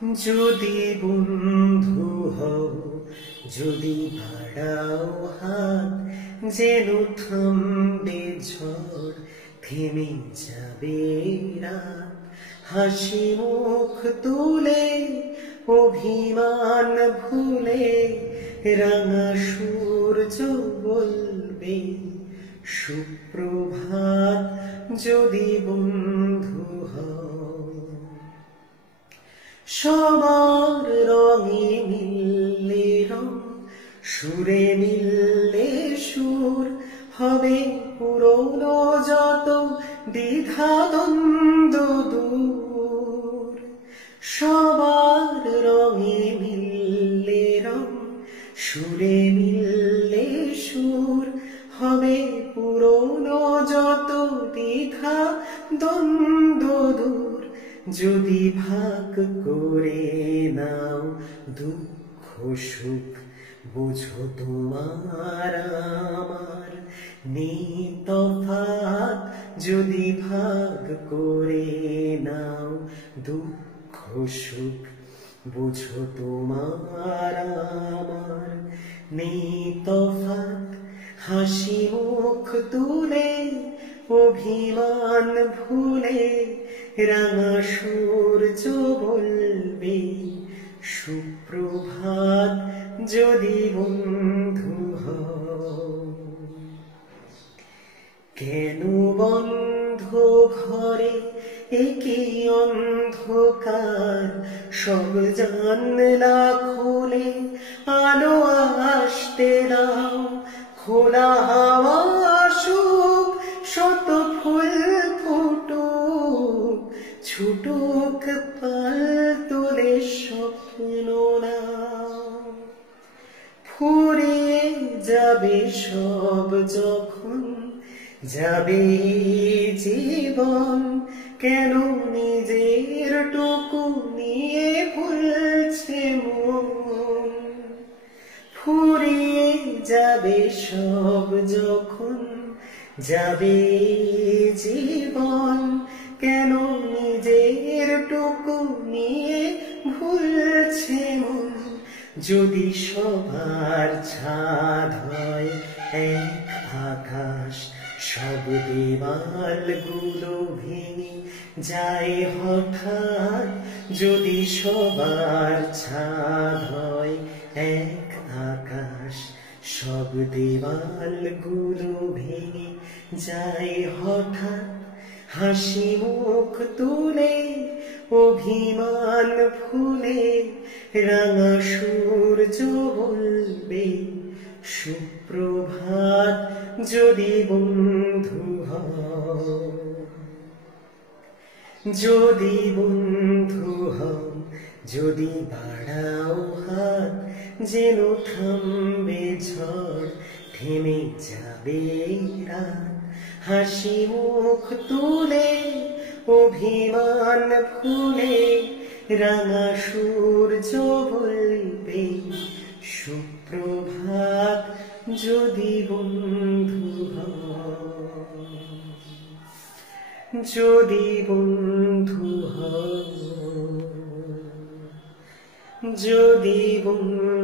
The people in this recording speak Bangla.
যদি বন্ধু হও, যদি বাড়াও হাত, যেন থামবে ঝড়, থেমে যাবে রাত। হাসি মুখ তুলে, অভিমান ভুলে, রাঙা সূর্য বলবে সুপ্রভাত। যদি বন্ধু হও, সবার রঙে মিললে রং, সুরে মিললে সুর, হবে পুরনো যত দ্বিধা দ্বন্দ্ব দূর। সবার রঙে মিললে রং, সুরে মিললে সুর, হবে পুরনো যত দ্বিধা দ্বন্দ্ব দূর। যদি ভাগ করে নাও দুঃখ সুখ, বুঝো তোমার আমার নেই তফাৎ। যদি ভাগ করে নাও দুঃখ সুখ, বুঝো তোমার আমার নেই তফাৎ। হাসি মুখ তুলে, অভিমান ভুলে, রাঙা সূর্য বলবে সুপ্রভাত। যদি বন্ধু হও, কেন বন্ধ ঘরে একই অন্ধকার, সব জানলা খুলে আলো আসতে দাও। খোলা হাওয়া আসুক, শত ফুল ফুটুক, ছুটুক পাল তোলে স্বপ্ন নাও। ফুরিয়ে যাবে সব যখন, যাবে জীবন, কেন নিজের টুকু নিয়ে ভুলছে মন। ফুরিয়ে যাবে সব যখন, যাবে জীবন, কেন নিজের টুকু নিয়ে ভুলছে মন। যদি সবার ছাদ হয় এক আকাশ, সব দেওয়ালগুলো ভেঙে যায় হঠাৎ। যদি সবার ছাদ হয় এক আকাশ, সব দেওয়ালগুলো ভেঙে যায় হঠাৎ। হাসি মুখ তুলে, অভিমান ভুলে, রাঙা সূর্য বলবে সুপ্রভাত। যদি বন্ধু হও, যদি বন্ধু হও, যদি বাড়াও হাত, যেন থামবে ঝড়, থেমে যাবে রাত। হাসি মুখ তুলে, অভিমান ভুলে, রাঙা সূর্য বলবে সুপ্রভাত। যদি বন্ধু হও, যদি বন্ধু হও, যদি বন্ধু